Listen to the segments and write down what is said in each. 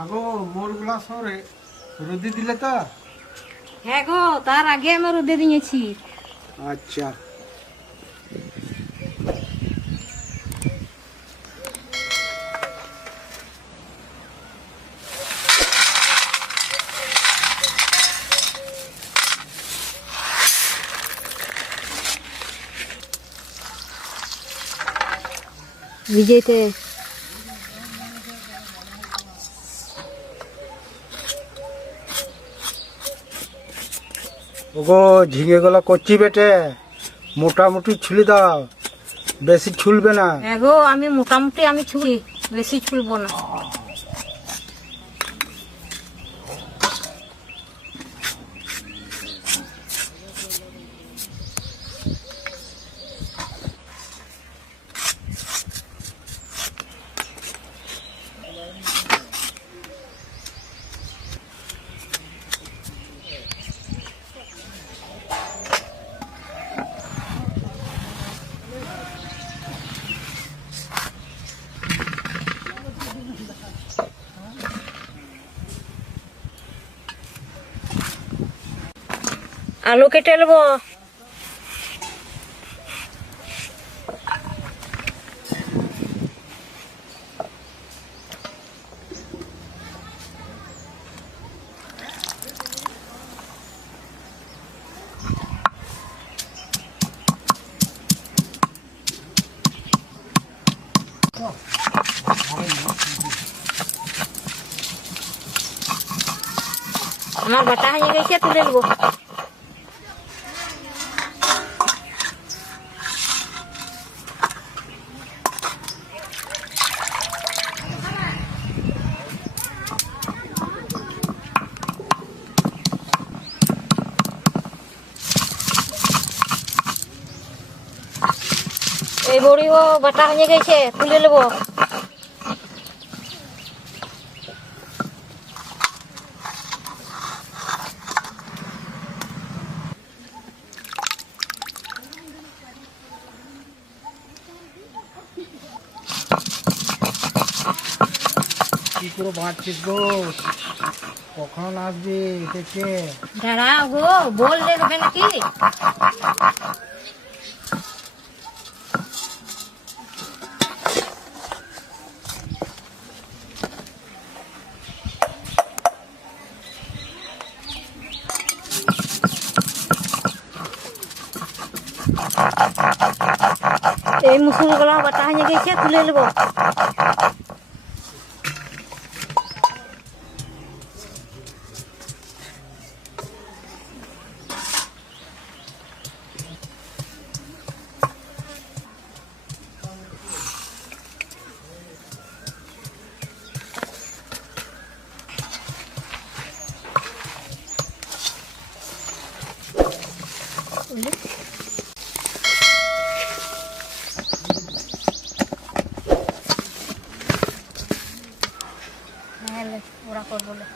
আগো মোরগুলা সরে রুদি দিলে তো? হ্যাঁ গো, তার আগে আমি রোদে দিয়েছি। আচ্ছা, ভিজেতে ওগো ঝিঙে গুলা করছি বেটে, মোটামুটি ছুলি দাও, বেশি ছুলবে না। হ্যাঁ গো, আমি মোটামুটি আমি ছুলি, বেশি ছুলবো না। আলু কেটে নেবো। আমার বাটা হয়ে গেছে, তুলে নেবো। এই বড়িও বাটা হয়ে গেছে, তুলে নেবো। কি করে বাঁচছিস গো? কখন আসবি দেখে? দাঁড়াও গো, বল দেখবে নাকি? এই মুসুর গুলা বাটা হয়ে গেছে, তুলে নেবো। হ্যাঁ, ওরা করবো না।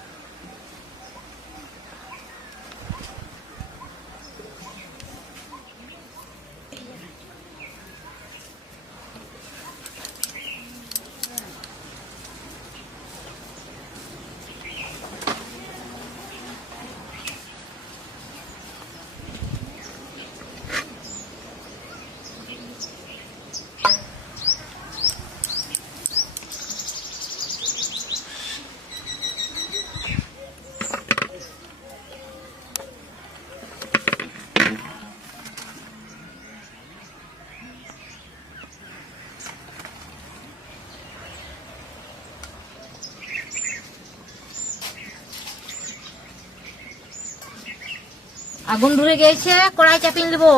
আগুন ধরে গেছে, কড়াই চাপিয়ে দেবো।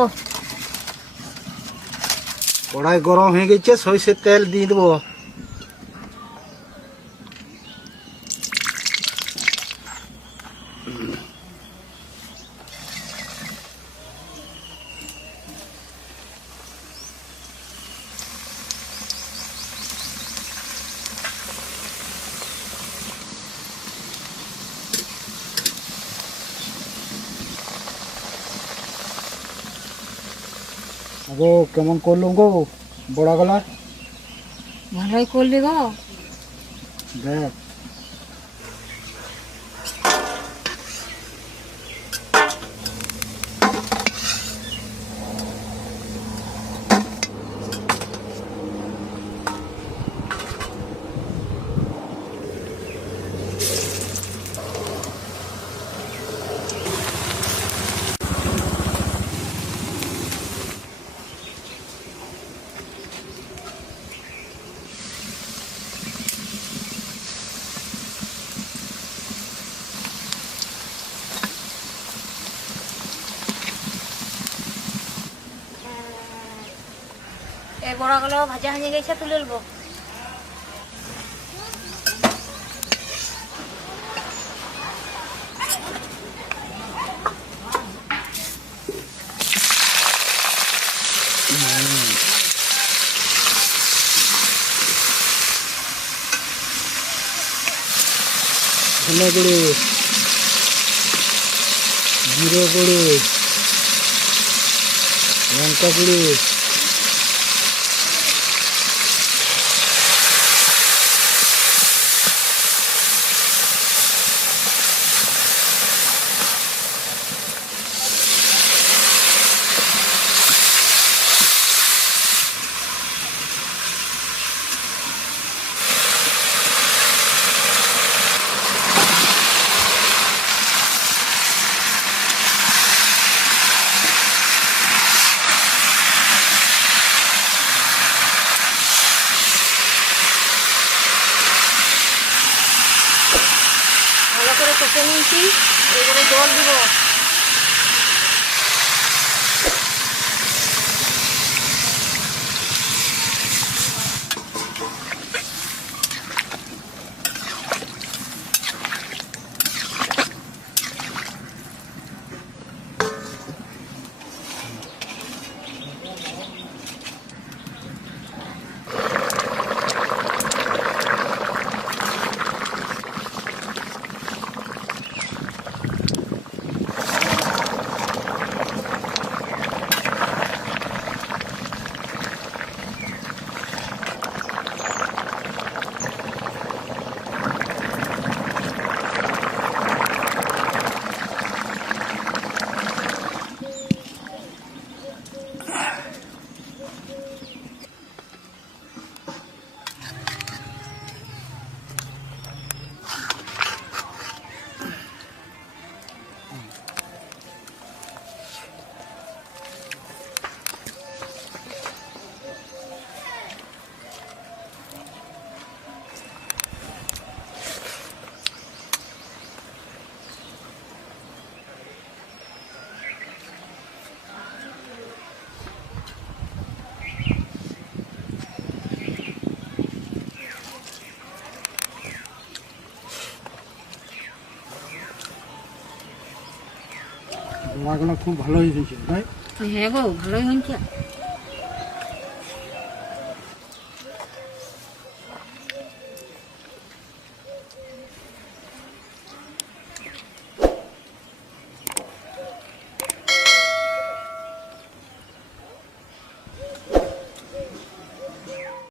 কড়াই গরম হয়ে গেছে, সরষের তেল দিয়ে দেবো। আগো কেমন করলো গো বড়া গলা? ভালোই করলি গো। দেখ এই বড়াগুলো ভাজা হয়ে গেছে, তুলে নেবো। ধনে গুঁড়ো, জিরে গুঁড়ো, লঙ্কা গুঁড়ো, ভালো করে কষে নিয়েছি, এবারে জল দিব। বড়াগুলো খুব ভালো হয়েছে, তাই? হ্যাঁ গো, ভালোই হয়েছে।